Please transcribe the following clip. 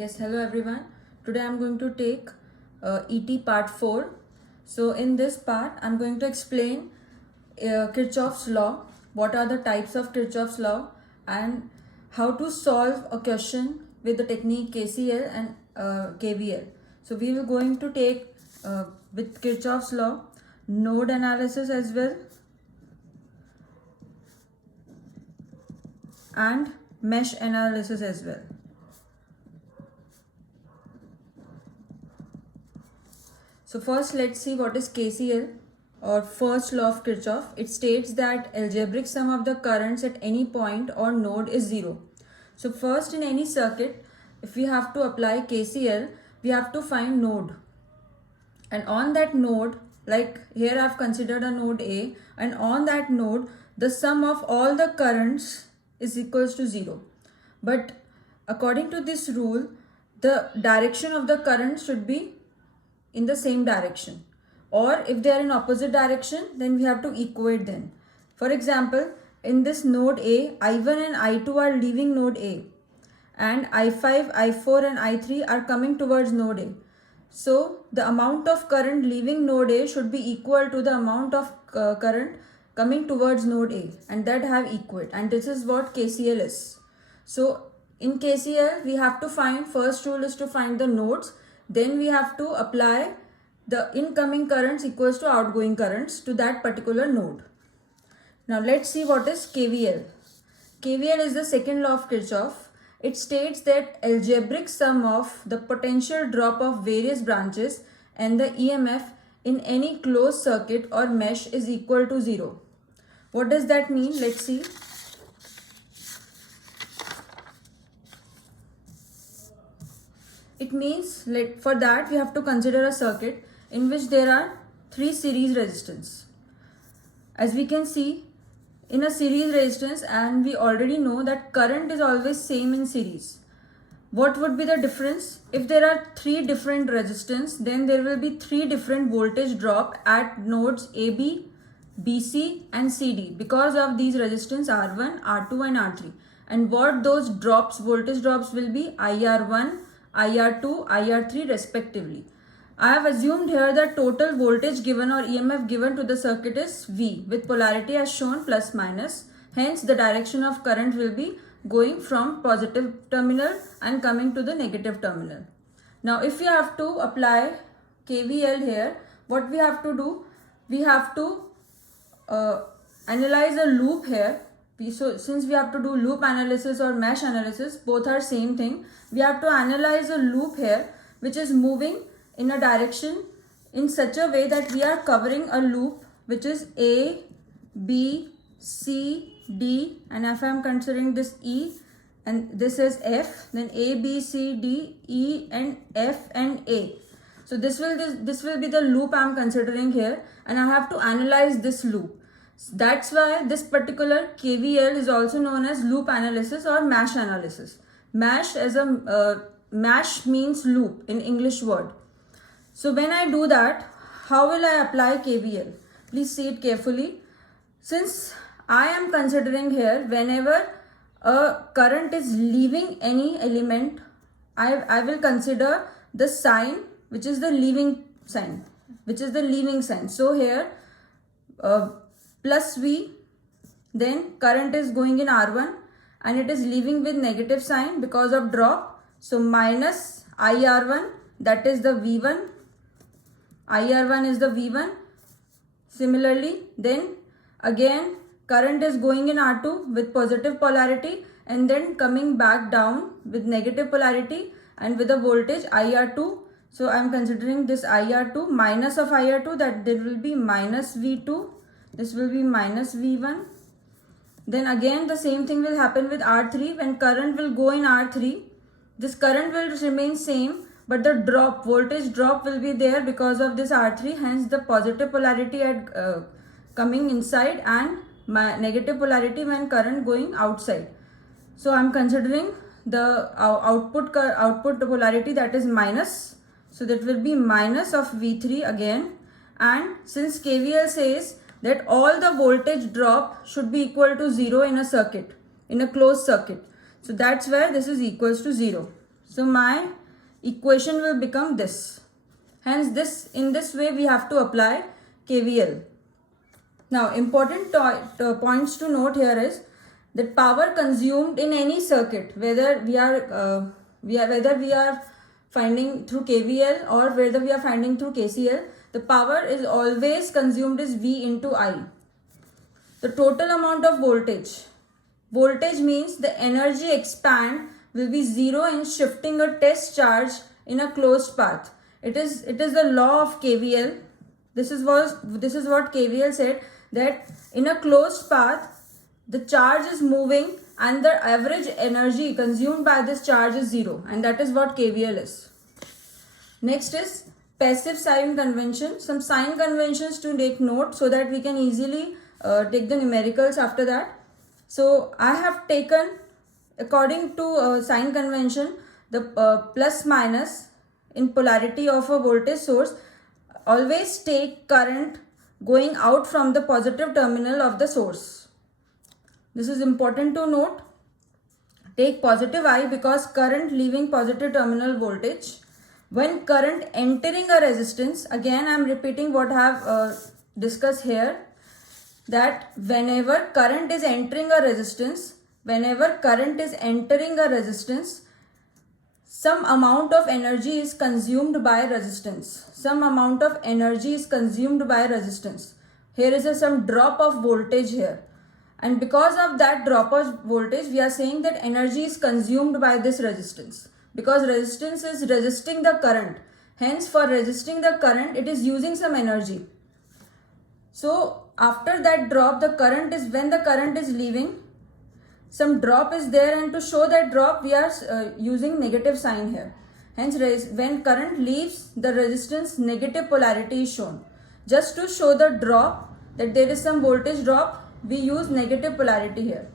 Yes, hello everyone. Today I'm going to take ET part 4. So in this part I'm going to explain Kirchhoff's law, what are the types of Kirchhoff's law, and how to solve a question with the technique KCL and KVL. So we will going to take with Kirchhoff's law node analysis as well and mesh analysis as well. So first let's see what is KCL or first law of Kirchhoff. It states that algebraic sum of the currents at any point or node is 0. So first in any circuit, if we have to apply KCL, we have to find node. And on that node, like here I have considered a node A, and on that node, the sum of all the currents is equals to 0. But according to this rule, the direction of the current should be in the same direction, or if they are in opposite direction, then we have to equate them. For example, in this node A, I1 and I2 are leaving node A, and I5, I4 and I3 are coming towards node A. So the amount of current leaving node A should be equal to the amount of current coming towards node A, and that have equate, and this is what KCL is. So in KCL we have to find, first rule is to find the nodes, then we have to apply the incoming currents equals to outgoing currents to that particular node. Now let's see what is KVL. KVL is the second law of Kirchhoff. It states that algebraic sum of the potential drop of various branches and the EMF in any closed circuit or mesh is equal to 0. What does that mean? Let's see. It means, for that we have to consider a circuit in which there are 3 series resistance. As we can see in a series resistance, and we already know that current is always same in series. What would be the difference? If there are 3 different resistance, then there will be 3 different voltage drop at nodes AB, BC and CD because of these resistance R1, R2 and R3. And what those drops, voltage drops will be IR1, IR2, IR3 respectively. I have assumed here that total voltage given or EMF given to the circuit is V with polarity as shown plus minus. Hence the direction of current will be going from positive terminal and coming to the negative terminal. Now if we have to apply KVL here, what we have to do? We have to analyze a loop here. So since we have to do loop analysis or mesh analysis, both are same thing. We have to analyze a loop here which is moving in a direction in such a way that we are covering a loop which is A, B, C, D, and if I am considering this E and this is F, then A, B, C, D, E and F and A. So this will be the loop I am considering here, and I have to analyze this loop. That's why this particular KVL is also known as loop analysis or mesh analysis. Mesh means loop in English word. So when I do that, how will I apply KVL? Please see it carefully. Since I am considering here, whenever a current is leaving any element, I will consider the sign which is the leaving sign, So here plus V, then current is going in R1 and it is leaving with negative sign because of drop. So minus IR1, that is the V1. IR1 is the V1. Similarly, then again current is going in R2 with positive polarity and then coming back down with negative polarity and with a voltage IR2. So I am considering this IR2 minus of IR2, that there will be minus V2. This will be minus V1. Then again the same thing will happen with R3. When current will go in R3, this current will remain same, but the voltage drop will be there because of this R3. Hence the positive polarity at coming inside and negative polarity when current going outside. So I am considering the output polarity, that is minus. So that will be minus of V3 again. And since KVL says that all the voltage drop should be equal to 0 in a circuit, in a closed circuit. So that's where this is equals to 0. So my equation will become this. Hence in this way we have to apply KVL. Now important points to note here is that power consumed in any circuit, whether we are finding through KVL or whether we are finding through KCL, the power is always consumed is V into I. The total amount of voltage. Voltage means the energy expand will be zero in shifting a test charge in a closed path. It is the law of KVL. This is what KVL said, that in a closed path the charge is moving and the average energy consumed by this charge is zero, and that is what KVL is. Next is passive sign convention. Some sign conventions to take note so that we can easily take the numericals after that. So I have taken, according to sign convention, the plus minus in polarity of a voltage source. Always take current going out from the positive terminal of the source. This is important to note. Take positive I because current leaving positive terminal voltage. When current entering a resistance, again I am repeating what I have discussed here, that whenever current is entering a resistance, some amount of energy is consumed by resistance. Here is some drop of voltage here. And because of that drop of voltage, we are saying that energy is consumed by this resistance. Because resistance is resisting the current. Hence, for resisting the current, it is using some energy. So, after that drop, when the current is leaving, some drop is there, and to show that drop, we are using negative sign here. Hence, when current leaves the resistance, negative polarity is shown. Just to show the drop, that there is some voltage drop, we use negative polarity here.